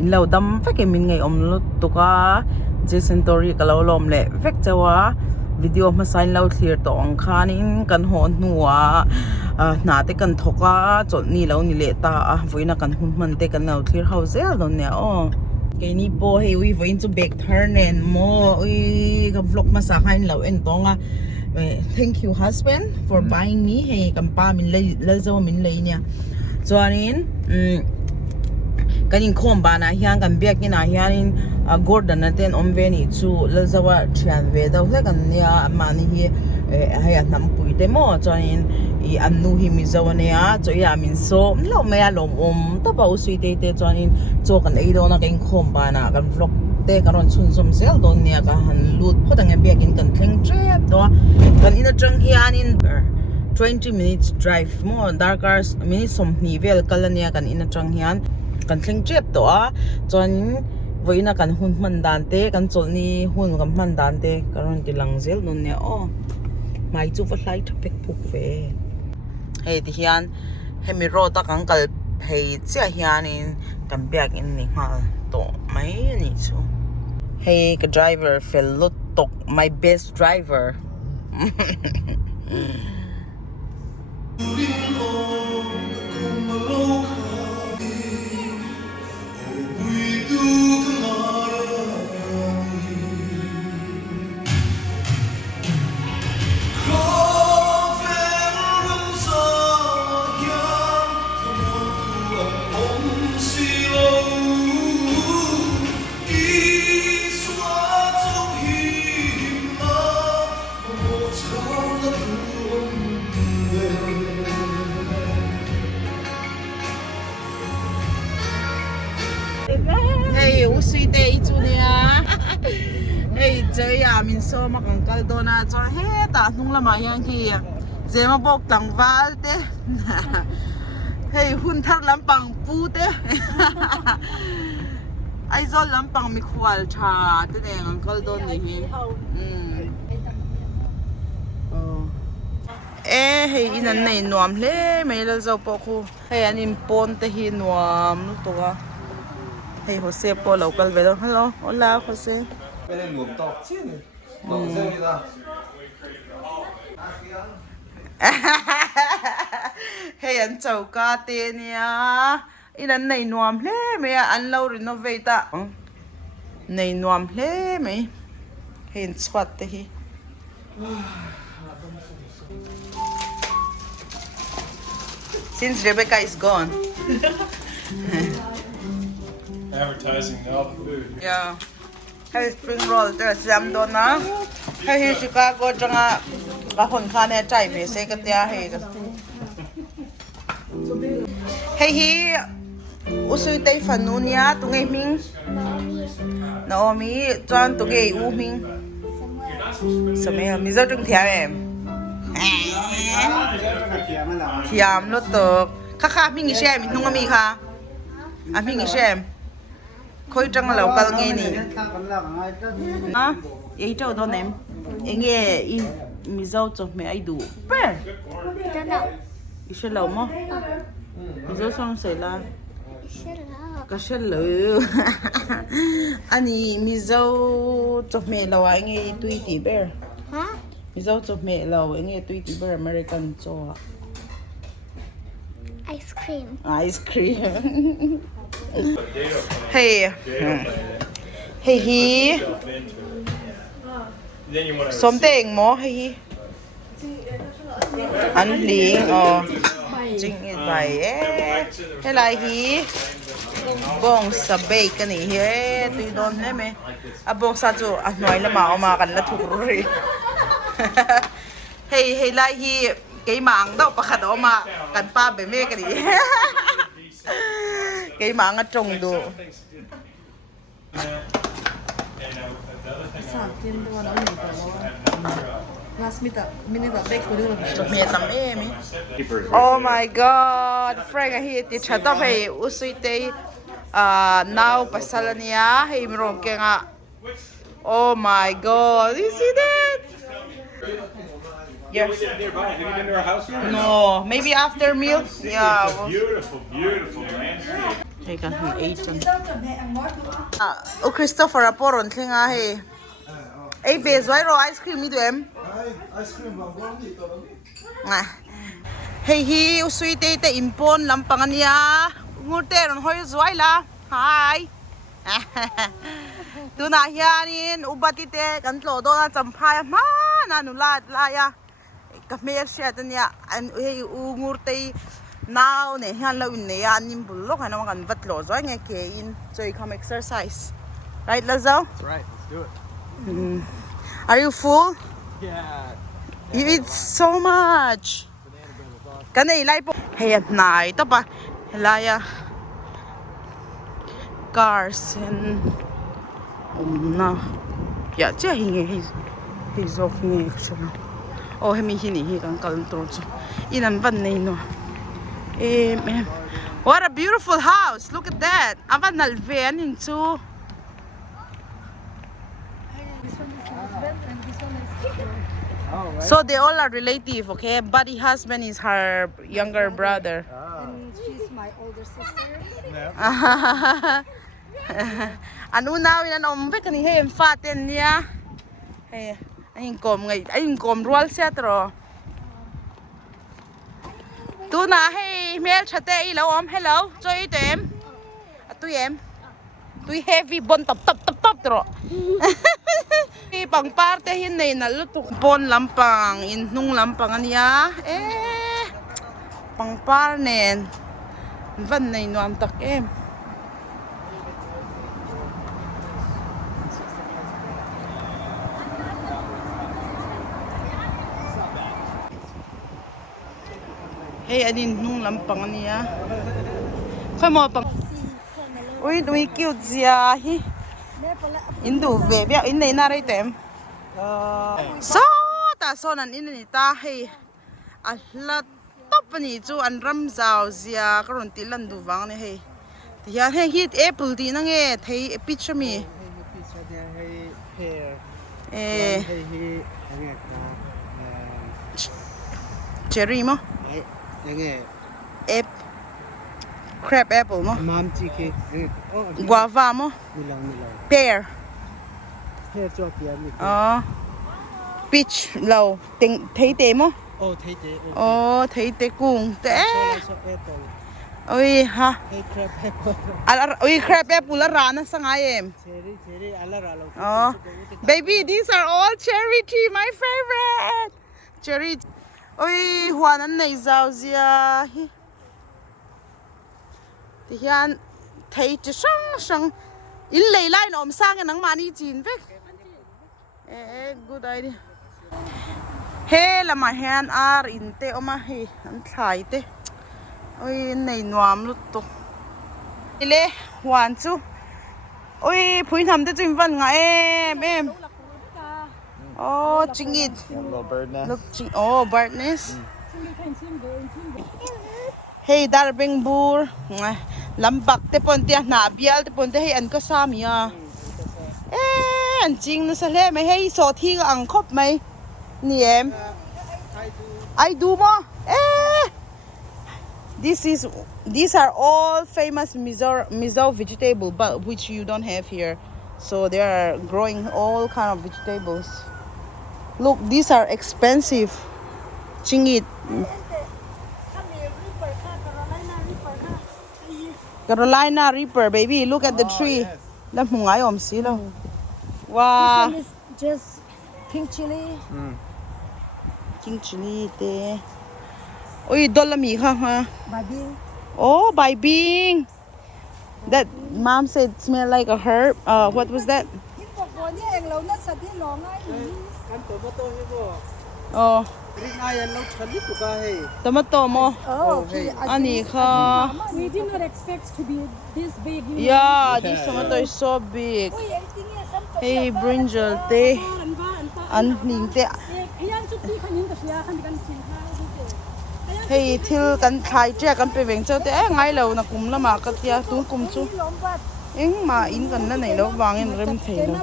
in lo dam vek min ngai om lo to ka Jason Tori ka lo lom le vek chawa video ma sign lo clear to ang khanin kan ho nuwa na te kan thoka chol ni lo ni le ta voina kan hun man te kan lo clear how zel don ne o ke ni po hey we voin to bake thar nen mo ui ka vlog ma sa khain lo en tonga thank you husband for buying me hey kan pa min le zo min le nia chuanin kanin khom ba na hian kan Biakin na hianin Gordon na ten omve ni chu lazawa thian ve do hle kan nia mani hi haya nam pui te mo chuanin I annu hi mi zawane a cho ya min so lo me a lom ta ba usui te te chuanin cho kan ei do na kan khom ba na kan vlog te karon chun som sel don nia ka han lut photang Biakin kan thleng trep to kan ina tang hianin 20 minutes drive mo darkar minutes som ni vel kalania kan ina tang hian kan thleng trep to a chuan voina kan hun man dan te kan chol ni hun kan man dan te karon ti lang zel non ne o mai chu Thlai thapek phuk ve hei ti hian hemi ro ta kan kal phei cha hianin kan Biakin ni hmal to mai ni chu hei ka driver fel lot tok my best driver hey usui te ichu nia hey chơi à min so ma kan kal do na cho he ta hnung lama hian ki zema bok tang wal te hey hun thar lampang pu te ai zo lampang mi khwal tha te ne ang kal do ni hi hey inan nei nuam hle mai la zo po khu hey anin pon te hi nuam nu to ga hey Jose po local vendor hello hola Jose hey an chau ka te nia inan nei nuam hle me an lo renovate ta nei nuam hle me hey an swat te hi since Rebecca is gone advertising now the food. yeah hey spring roll te sam do na hey Chicago changa ka hon kha ne chai ve se ka tia hey hey hi usui te fanunia tu ngai ming Naomi chuan tu ge u ming samel mi zo tung thia em thiam lo to kha ming i shem nung mi kha a ming i shem khoi chang lo kal nge ni a ei to do nem enge I mi zo cho me ai du per i she lo mo mi zo song se la ka she lo ani mi zo cho me lo ai nge tui ti ber ha mi zo cho me lo nge tui ti ber American cho ice cream. Ice cream. Hey. Hey he. Something more hey. Anh liền chinh bài thế lại hi bong sa bake cái này he tùy đón thế mẹ bong sa chu nói là mà cần là thuộc rồi hey lại hi cái mạng đâu bà khát đó mà cần pa bể mê cái gì cái mạng ở trong đồ oh my god Frank hi ti chata phei usui te now pasalania hei mrong kenga oh my god you see that yes Have you been to our house yet? no maybe after meal yeah Beautiful, beautiful landscape. Hey kan hun agent. O Christopher aporon thinga he. Ei ve zoi ro ice cream mi duem. Ice cream bang bang ni to lagi. Hey hi usui te impon lampangania. Ngurte ron hoi zoi la. Hi. Tu na hianin ubati te kan tlo do na champhai ma na nu la ya. Ka mer sha tania an hey u ngurte now ne hian lo in ne ya nim bul lo kana kan vat lo zoi nge ke in so you come exercise. Right Lazo? That's right. Let's do it. Are you full? Yeah. You eat so much. Cái này lại hey này đó ba lại cars and na ya chứ hình dọc nghe chứ oh hình hình hình cái cái trâu chứ in anh vẫn này nó em what a beautiful house look at that anh nal ven hình chứ so they all are relative, okay? Buddy husband is her younger brother. And she's my older sister. Anh unaw in anh biết cái này em phát tên nha. Hey, anh com roll set rồi. Tu na hey mail chate hello hello chơi tụi em. Tụi em. Tụi heavy bon top rồi. Cái bằng parte hin này là lúc tụ bon lampang in nung lampang ania bằng par nền vân này noam tak em hey adin nung lampang ania khoi mo pang ui tui cute zia hi Indu về biết in này na đây tem. So ta so nan in này ta hay là top này chú anh ram giàu zia cái run tilan du vang này hay. Thì ya hay hit apple thì nó nghe thấy picture mi. Cherry mo? Crab apple mo? Guava mo? Pear. Peach lâu thấy té mo? Thấy té cùng té. Ôi ha. Ôi crab apple là rana sang ai em. Baby, these are all cherry tea, my favorite. Cherry. Ôi hoa anh này giàu zia. Thì hiện thấy chỉ sang in lấy lại nó sang cái nắng mani chín vậy. Good idea. Hey là mà hiện ar in te oma he anh Thlai te. Ôi này nuam lút to. Ile hoàn chú. Ôi phun thầm te chim văn ngã em. Oh chinh it. Little bird nest. Look ching. Oh bird nest. Hey darbing bur. Lambak te ponte na bial te ponte hey an ka samia an ching no sa le mai hey so thi ga ang khop mai ni em I do mo these are all famous Mizo vegetable but which you don't have here, so they are growing all kind of vegetables. Look, these are expensive. Chingit Carolina Reaper, baby. Look at the tree. Lam hungai om si lo. Wow. This one is just pink chili. King chili te. Oi, dolami ha. Bading. Oh, by being. That mom said smell like a herb. What was that? Oh. Tomato mo. Oh, okay. Ani ka. We did not expect to be this big. Yeah, this tomato is so big. Hey, brinjal te. Ning te. Hey, til kan khai che kan pe veng chau te ngai lo na kum la ma ka tia tu kum chu. Eng ma in kan na nei lo wang en rem thei lo.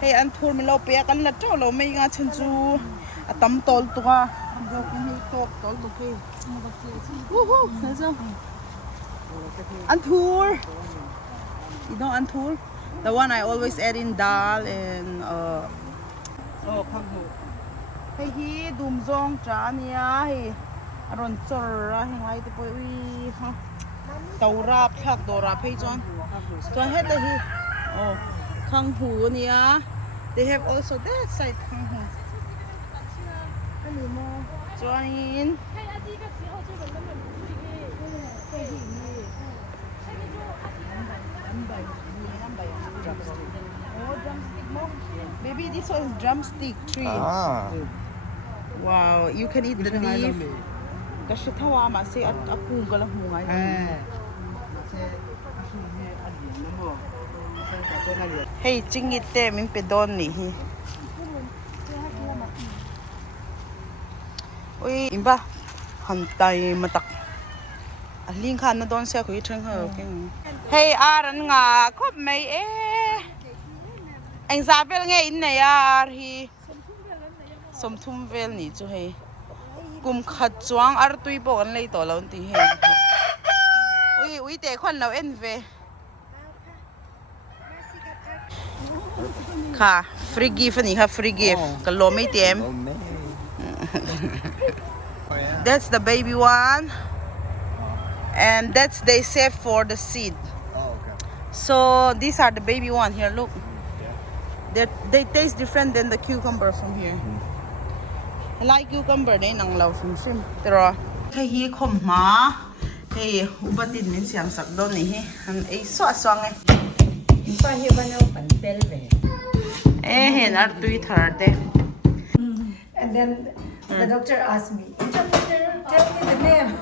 Hey, an thur mi lo pe kan la chau lo mai nga chen chu. Atam tol tu ka. Tol tu ke. Woohoo, let's go. Antur. You know antur? The one I always add in dal and oh khang hu. Hey hi dum zong cha nia hi aron chor a hi ngai te poi ui ha. Tàu rap thak do rap hey chon. Chon het le hi. Oh khang hu nia. They have also that side khang hu. Chon in. Maybe this one is drumstick tree. Ah. Wow, you can eat the leaf. Kasi tawa ma say at apung ka lang hungay. Hey, chingit te min pedon ni hi. Uy, imba. Hantay matak. Aling khan na don siya ko itreng ha. Hey, aran nga khop may anh ra vel nghe in này à hi som thum vel ni chu he kum khat chuang ar tui bo an lei to lo ti he ui te khon lo en ve kha free gift ni ha free gift ka lo mai tem that's the baby one and that's they save for the seed. Oh, okay. So these are the baby one here, look. They taste different than the cucumber from here. I like cucumber they nang lau from shrimp. Pero hey hi khom ma hey ubatin min siam sak do ni hi an ei so aswang Pa hi banao pantel ve. hen ar tui thar te. And then the doctor asked me, interpreter, tell me the name.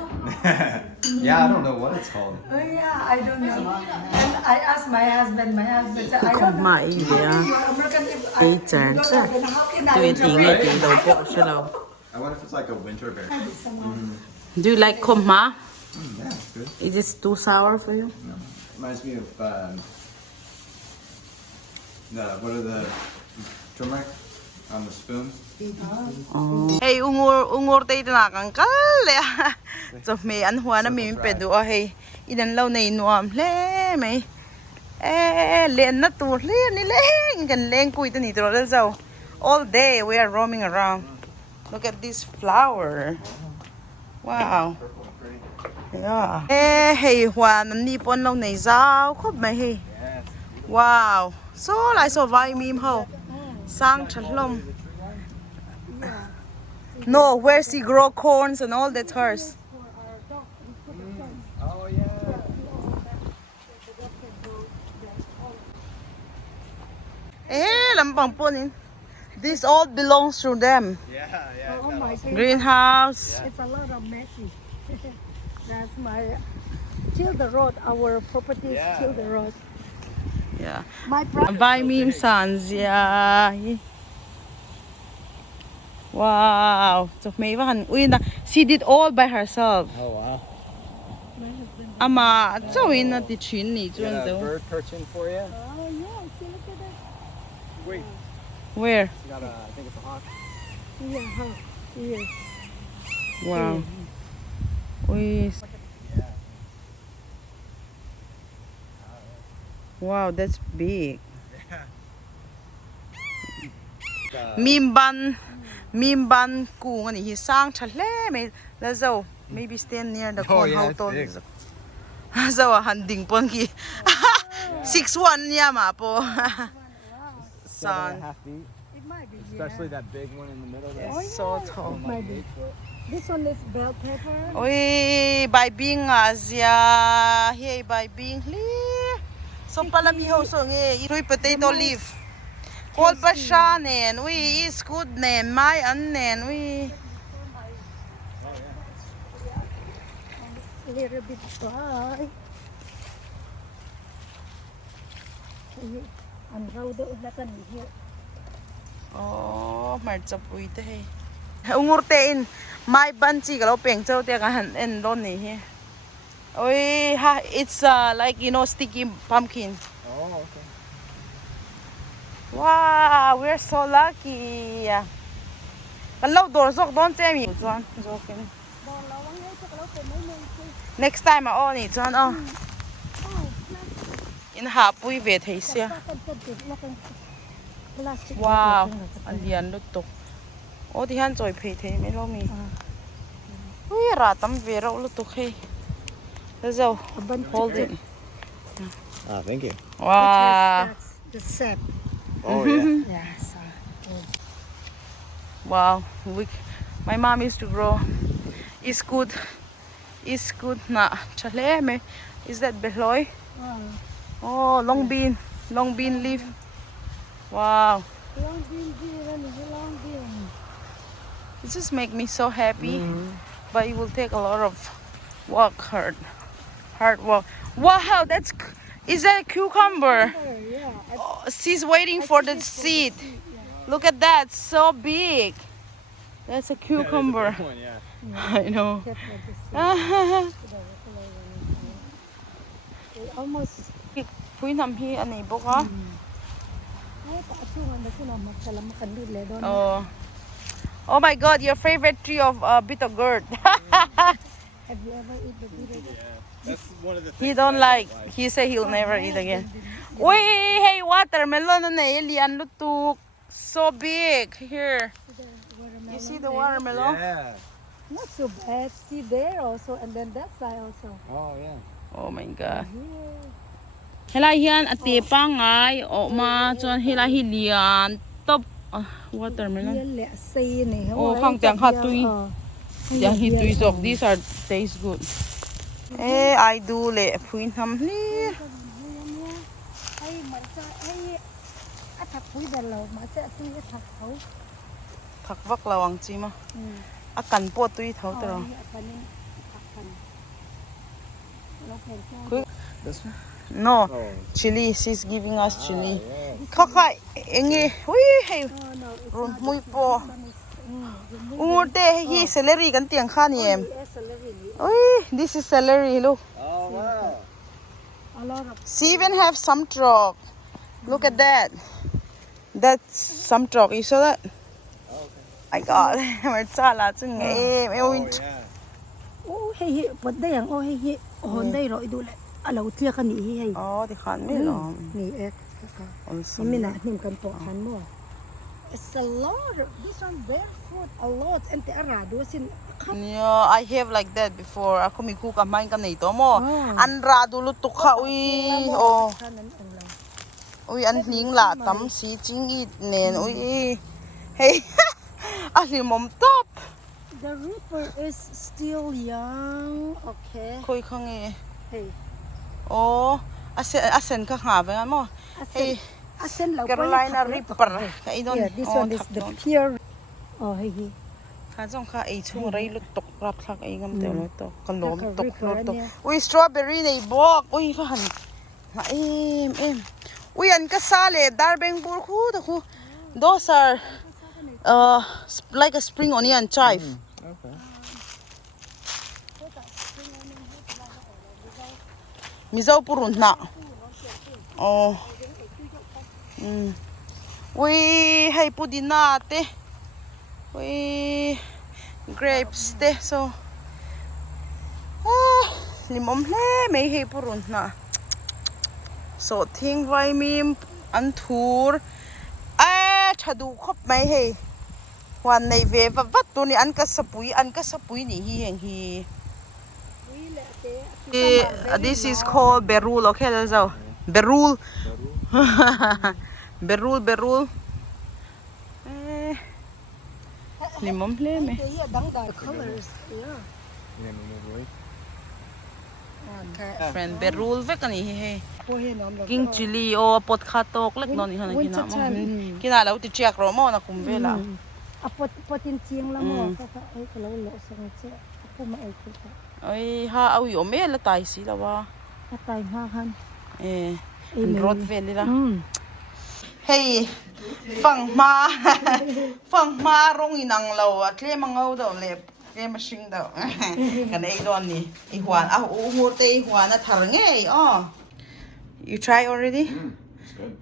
Yeah, I don't know what it's called. Oh yeah, I don't know. And I asked my husband said, I don't know. Ma i How ya can you are American if ei chan cha how can I tui ti nge interpret? ti do po che lo. I wonder if it's like a winter bear. Do you like khom ma? Yeah, it's good. Is this too sour for you? No. Reminds me of what are the turmeric on the spoon? Hey ungur te na kang kal le so me an hua na mi pe du a hey idan lo nei nuam le mai len na tu le ni leng kan leng kui ta ni tro le zo all day we are roaming around. Look at this flower. Wow. Purple, pretty. Yeah. Hey hua nam ni pon lo nei zao khop mai hey. Yes. Wow. So lại so vai mim ho. Sang chalom. No, where's he grow corns and all that's hers. Oh, yeah. Lampang punin. This all belongs to them. Yeah. Oh my God. Greenhouse. It's a lot of messy. That's my till the road. Our property is till the road. Yeah. My brother. Vai mim sans ya. Wow. So may van. Uy na. She did all by herself. Oh, wow. Ama, so in na tichin ni Got a bird perching for you. Oh yeah, see look at that. Wait. Where? You got I think it's a hawk. Yeah, huh. Yeah. Wow. Uy. Wow, that's big. Mimban kung ani hi sang thle me la zo maybe stand near the corn how tall is it? So a handing pon ki 6'1" niya ma po. Son. 7.5 feet. It might be. Especially that big one in the middle there. It's so tall. Might be. This one is bell pepper. Uy, by being Asia, hey by being li. So pala mi ho so nge, itoy potato leaf. Kol pa siya nen, uy, is good nen, may an nen, uy. A little bit dry. Ang raw daw ulan here. Oh, marcha po ito hey. Ungurtein, may bansi kalau peng chow te kan en don ni he. Uy, ha, it's like sticky pumpkin. Oh, okay. Wow, we're so lucky. Kalau dor sok don che mi chuan zokin. next time mà ô nè cho nó in hạ bụi về thấy xia wow anh điền lúc tục ô thì hắn rồi phải thế mấy lô mì ui ra tấm về rau lúc tục hay let's go hold it Ah, thank you. wow the sap. Oh yeah. Yeah, so. wow my mom used to grow it's good na chale me is that behloi oh long bean leaf wow Long bean, long bean. it just make me so happy but it will take a lot of work hard work wow is that a cucumber Yeah. oh, she's waiting for the seed look at that so big that's a cucumber That is a big one, yeah. I know Almost. Pui nam hi anh ấy bốc á oh oh my god your favorite tree of bitter gourd Have you ever eaten the bitter gourd? That's one of the things he don't that I like he say he'll never eat again ui hey watermelon na lian lutuk so big here you see the watermelon Yeah. Not so bad. See there also, and then that side also. Oh yeah. oh my god Here. helai hian ate pa ngai o ma chon helai hi lian top watermelon Here lẹ xây này. oh khang chang ha tui yang hi tui sok these are taste good I do le pui nam li Hay mà cha hay thạch phui đàn lầu mà sẽ tui thạch khẩu. thak vak lawang chi ma akan po tui thau tro This one? no Oh. chili she's giving us chili Yeah. kaka engi ui hey run mui po umurte hi celery kan tiang kha ni em ui this is celery look Oh wow. A lot of she even have some trog look at that that's some trog you saw that I got mà cha là chung em Oh ui yeah. oh hey bật đây ang oh hey hồn đây rồi đủ lại lâu chưa cái này hey oh thì khan me lo này em also mình là niệm cần tổ khăn mua it's a lot this one barefoot a lot and the ara do sin yeah I have like that before ako mi ku kamay kan nei to mo an ra du lutuk kha ui oh ui an hning la tam si ching it nen ui hey ali mom top the reaper is still young okay khoi khang e hey oh asen ka nga ba mo hey asen law Carolina Reaper ka idon yeah this one is the pure oh hey kha jong kha ei chung rei lutuk rap thak ei gam te lo to kan lom tok Reaper lo to ania. ui strawberry nei bok ui fa han ha em ui an ka sa le dar beng bur khu da khu those are like a spring onion chive Okay. mizo purun na oh ui hay pudina te ui grapes te so limom hle mai hay purun na so thing vai mim an thur thadu khop mai hay wan nei ve va vat tu ni an ka sapui ni hi heng hi this is called berul okay let's go berul berul limom hle me colors yeah Yeah, no more boy. friend berul ve kan hi he oh hey nom king chili o pot kha tok lek non hi han kina mo kina lo ti chiak ro mo na kum ve la a potin chiang la mo ka ai ka lo lo sang che aku ma ai ku ta oi ha au yo me la tai si la wa ta tai ha han rot ve li la hey phang ma rong inang lo a tle mangau do le tle ma sing do kan ei don ni I hwan a u hur te I hwan a thar nge you try already It's good.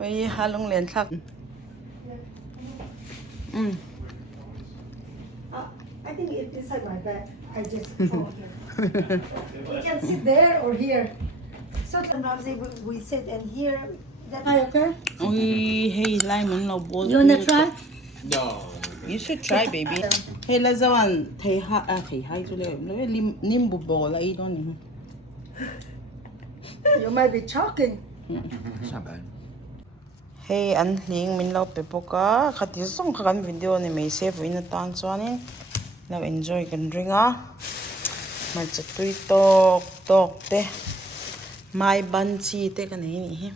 oi halung len thak I think it is like that I just throw here. You can sit there or here. So sometimes we sit and here. That's okay. Ôi, hey, lemon lo bol. You wanna try? No. You should try, baby. Hey, let's go on. Thầy hai chỗ này, nó nim bù bò là ý đó nè. You might be choking. It's not bad. Hey, an hling min lo pe poka. Khati song khan video ni may save in tan chuanin. Now enjoy kan ringa. Mal chatui tok te. Mai ban chi te kan hi ni hi.